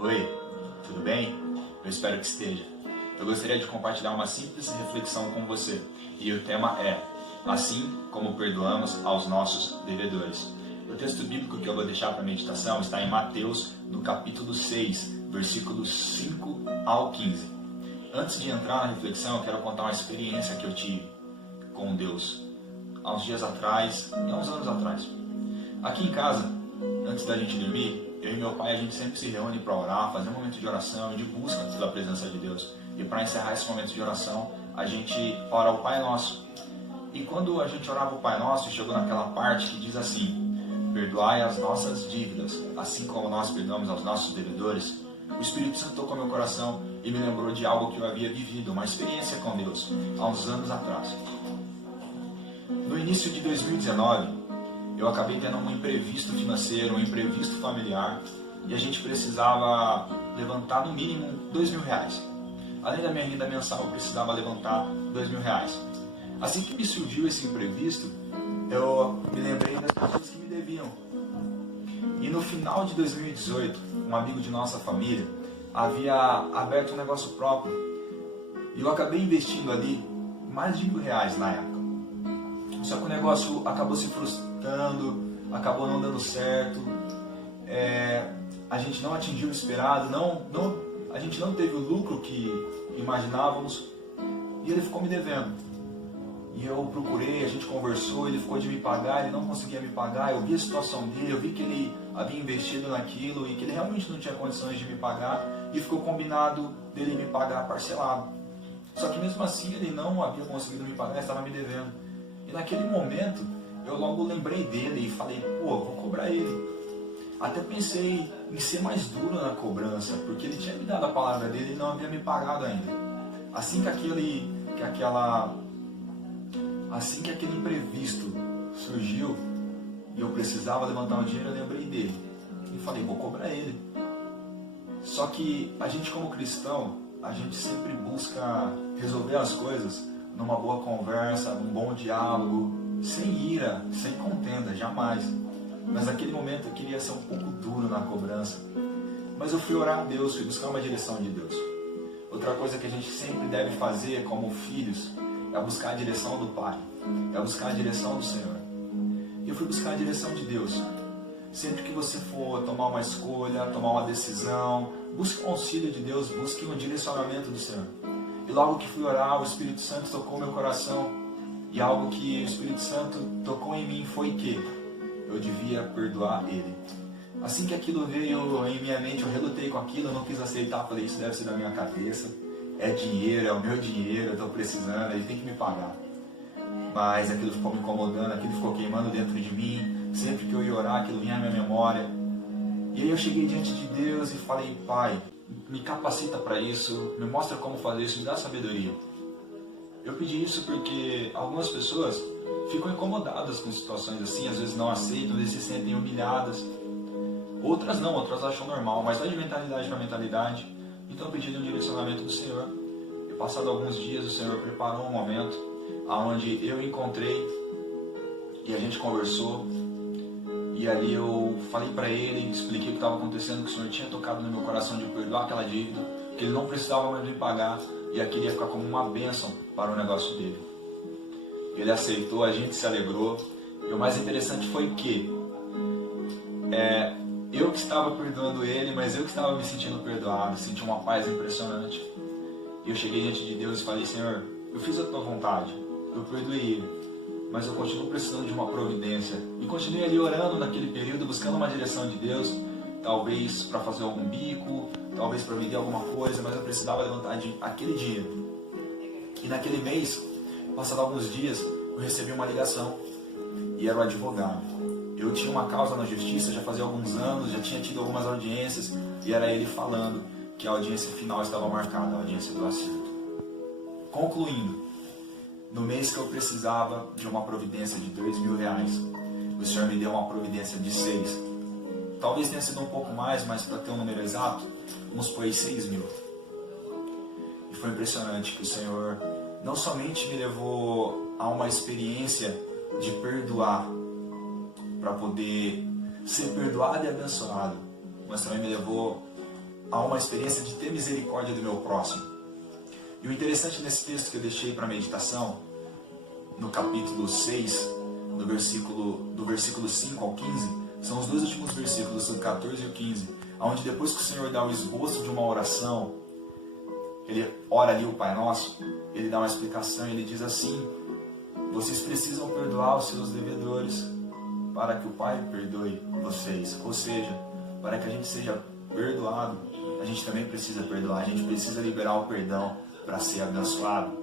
Oi, tudo bem? Eu espero que esteja. Eu gostaria de compartilhar uma simples reflexão com você e o tema é: assim como perdoamos aos nossos devedores. O texto bíblico que eu vou deixar para meditação está em Mateus, no capítulo 6, versículos 5 ao 15. Antes de entrar na reflexão, eu quero contar uma experiência que eu tive com Deus há uns dias atrás e há uns anos atrás. Aqui em casa, antes da gente dormir, eu e meu pai, a gente sempre se reúne para orar, fazer um momento de oração e de busca pela presença de Deus. E para encerrar esse momento de oração, a gente ora o Pai Nosso. E quando a gente orava o Pai Nosso, chegou naquela parte que diz assim: perdoai as nossas dívidas, assim como nós perdoamos aos nossos devedores. O Espírito Santo tocou meu coração e me lembrou de algo que eu havia vivido, uma experiência com Deus, há uns anos atrás. No início de 2019, eu acabei tendo um imprevisto financeiro, um imprevisto familiar, e a gente precisava levantar no mínimo R$2.000. Além da minha renda mensal, eu precisava levantar R$2.000. Assim que me surgiu esse imprevisto, eu me lembrei das pessoas que me deviam. E no final de 2018, um amigo de nossa família havia aberto um negócio próprio, e eu acabei investindo ali mais de R$1.000 na época. Só que o negócio acabou se frustrando, acabou não dando certo, a gente não atingiu o esperado, a gente não teve o lucro que imaginávamos, e ele ficou me devendo. E eu procurei, a gente conversou, ele ficou de me pagar, ele não conseguia me pagar, eu vi a situação dele, eu vi que ele havia investido naquilo e que ele realmente não tinha condições de me pagar, e ficou combinado dele me pagar parcelado. Só que mesmo assim ele não havia conseguido me pagar, estava me devendo. E naquele momento, eu logo lembrei dele e falei, vou cobrar ele. Até pensei em ser mais duro na cobrança, porque ele tinha me dado a palavra dele e não havia me pagado ainda. Assim que aquele imprevisto surgiu e eu precisava levantar o dinheiro, eu lembrei dele. E falei, vou cobrar ele. Só que a gente, como cristão, a gente sempre busca resolver as coisas numa boa conversa, num bom diálogo, sem ira, sem contenda, jamais. Mas naquele momento eu queria ser um pouco duro na cobrança. Mas eu fui orar a Deus, fui buscar uma direção de Deus. Outra coisa que a gente sempre deve fazer como filhos é buscar a direção do Pai, é buscar a direção do Senhor. E eu fui buscar a direção de Deus. Sempre que você for tomar uma escolha, tomar uma decisão, busque o auxílio de Deus, busque um direcionamento do Senhor. E logo que fui orar, o Espírito Santo tocou meu coração. E algo que o Espírito Santo tocou em mim foi que eu devia perdoar ele. Assim que aquilo veio em minha mente, eu relutei com aquilo, eu não quis aceitar. Falei, isso deve ser da minha cabeça. É dinheiro, é o meu dinheiro, eu estou precisando, ele tem que me pagar. Mas aquilo ficou me incomodando, aquilo ficou queimando dentro de mim. Sempre que eu ia orar, aquilo vinha à minha memória. E aí eu cheguei diante de Deus e falei, Pai, me capacita para isso, me mostra como fazer isso, me dá sabedoria. Eu pedi isso porque algumas pessoas ficam incomodadas com situações assim, às vezes não aceitam, às vezes se sentem humilhadas. Outras não, outras acham normal, mas vai de mentalidade para mentalidade. Então eu pedi um direcionamento do Senhor. E passado alguns dias o Senhor preparou um momento onde eu encontrei e a gente conversou. E ali eu falei para ele, expliquei o que estava acontecendo, que o Senhor tinha tocado no meu coração de perdoar aquela dívida, que ele não precisava mais me pagar e aquilo ia ficar como uma bênção para o negócio dele. Ele aceitou, a gente se alegrou. E o mais interessante foi que eu que estava perdoando ele, mas eu que estava me sentindo perdoado, senti uma paz impressionante. E eu cheguei diante de Deus e falei, Senhor, eu fiz a tua vontade, eu perdoei ele, mas eu continuo precisando de uma providência. E continuei ali orando naquele período, buscando uma direção de Deus, talvez para fazer algum bico, talvez para vender alguma coisa, mas eu precisava levantar aquele dinheiro. E naquele mês, passado alguns dias, eu recebi uma ligação, e era o advogado. Eu tinha uma causa na justiça já fazia alguns anos, já tinha tido algumas audiências, e era ele falando que a audiência final estava marcada, a audiência do acerto. Concluindo, no mês que eu precisava de uma providência de R$2.000, o Senhor me deu uma providência de 6. Talvez tenha sido um pouco mais, mas para ter um número exato, vamos pôr aí 6.000. E foi impressionante que o Senhor não somente me levou a uma experiência de perdoar, para poder ser perdoado e abençoado, mas também me levou a uma experiência de ter misericórdia do meu próximo. E o interessante nesse texto que eu deixei para meditação, no capítulo 6, do versículo 5 ao 15, são os dois últimos versículos, o 14 e o 15, onde depois que o Senhor dá o esboço de uma oração, ele ora ali o Pai Nosso, ele dá uma explicação e ele diz assim: vocês precisam perdoar os seus devedores para que o Pai perdoe vocês. Ou seja, para que a gente seja perdoado, a gente também precisa perdoar, a gente precisa liberar o perdão para ser abençoado.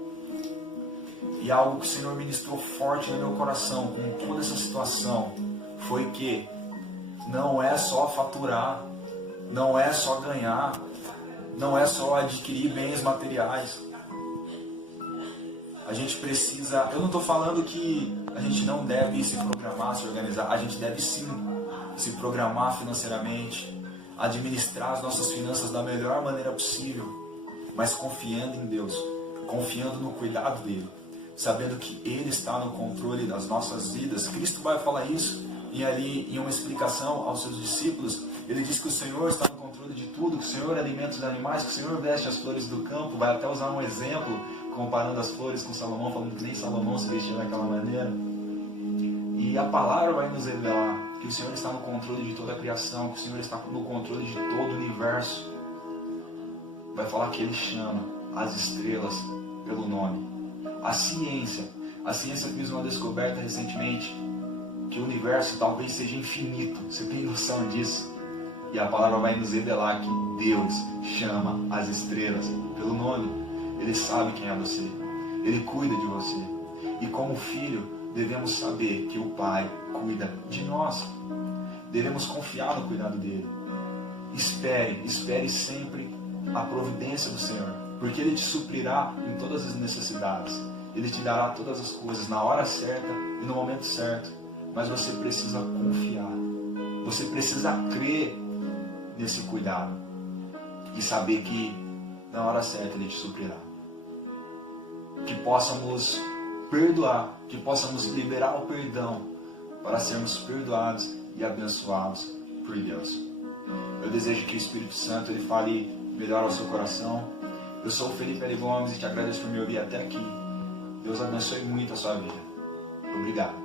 E algo que o Senhor ministrou forte no meu coração com toda essa situação foi que não é só faturar, não é só ganhar, não é só adquirir bens materiais. A gente precisa... Eu não estou falando que a gente não deve se programar, se organizar. A gente deve sim se programar financeiramente, administrar as nossas finanças da melhor maneira possível, mas confiando em Deus, confiando no cuidado dele, sabendo que Ele está no controle das nossas vidas. Cristo vai falar isso e ali em uma explicação aos seus discípulos, ele diz que o Senhor está no controle de tudo, que o Senhor alimenta os animais, que o Senhor veste as flores do campo. Vai até usar um exemplo comparando as flores com Salomão, falando que nem Salomão se vestia daquela maneira. E a palavra vai nos revelar que o Senhor está no controle de toda a criação, que o Senhor está no controle de todo o universo. Vai falar que Ele chama as estrelas pelo nome. A ciência fez uma descoberta recentemente, que o universo talvez seja infinito. Você tem noção disso? E a palavra vai nos revelar que Deus chama as estrelas pelo nome. Ele sabe quem é você. Ele cuida de você. E como filho, devemos saber que o Pai cuida de nós. Devemos confiar no cuidado dele. Espere sempre a providência do Senhor, porque Ele te suprirá em todas as necessidades. Ele te dará todas as coisas na hora certa e no momento certo. Mas você precisa confiar. Você precisa crer nesse cuidado e saber que na hora certa Ele te suprirá. Que possamos perdoar, que possamos liberar o perdão para sermos perdoados e abençoados por Deus. Eu desejo que o Espírito Santo ele fale melhor ao seu coração. Eu sou o Felipe L. Gomes e te agradeço por me ouvir até aqui. Deus abençoe muito a sua vida. Obrigado.